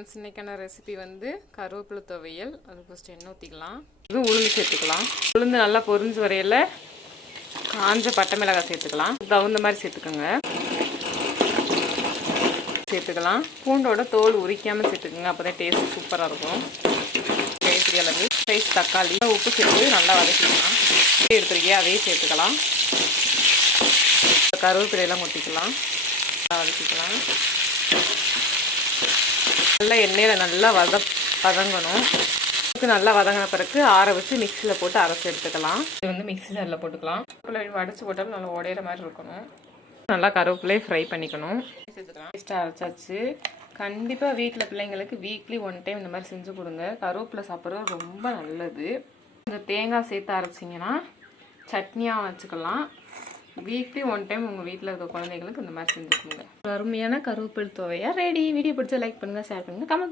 இன்னைக்கான ரெசிபி வந்து கருவேப்பிலை துவையல். அது ஃபஸ்ட்டு எண்ணெய் ஊற்றிக்கலாம். இது உளுந்து சேர்த்துக்கலாம். உளுந்து நல்லா பொரிஞ்சு வரையில் காஞ்ச பட்டை மிளகாய் சேர்த்துக்கலாம். தகுந்த மாதிரி சேர்த்துக்கலாம். பூண்டோட தோல் உரிக்காமல் சேர்த்துக்குங்க. அப்போ தான் டேஸ்ட் சூப்பராக இருக்கும். கைப்பிடி அளவு சைஸ் தக்காளி உப்பு சேர்த்து நல்லா வதக்கிக்கலாம். எடுத்துருக்கே அதையே சேர்த்துக்கலாம். கருவேப்பிலையெல்லாம் கொட்டிக்கலாம். நல்லா வதக்கிக்கலாம். நல்லா எண்ணெயில் நல்லா வதங்கணும். நல்லா வதங்கின பிறகு ஆற வச்சு மிக்சியில் போட்டு அரைச்சி எடுத்துக்கலாம். இது வந்து மிக்சியில் அதில் போட்டுக்கலாம். வடிச்சு போட்டாலும் நல்லா உடையிற மாதிரி இருக்கணும். நல்லா கருவேப்பிலையை ஃப்ரை பண்ணிக்கணும். சேர்த்துக்கலாம். டேஸ்ட்டாக அரைச்சாச்சு. கண்டிப்பாக வீட்டில் பிள்ளைங்களுக்கு வீக்லி 1 டைம் இந்த மாதிரி செஞ்சு கொடுங்க. கருவேப்பிலை சாப்பிட்றது ரொம்ப நல்லது. இந்த தேங்காய் சேர்த்து அரைச்சிங்கன்னா சட்னியாக வச்சுக்கலாம். வீக்லி 1 டைம் உங்கள் வீட்டில் இருக்க குழந்தைங்களுக்கு இந்த மாதிரி செஞ்சுக்கோங்க. அருமையான கருவேப்பிலை துவையா ரெடி. வீடியோ பிடிச்சா லைக் பண்ணுங்கள், ஷேர் பண்ணுங்கள், கமெண்ட்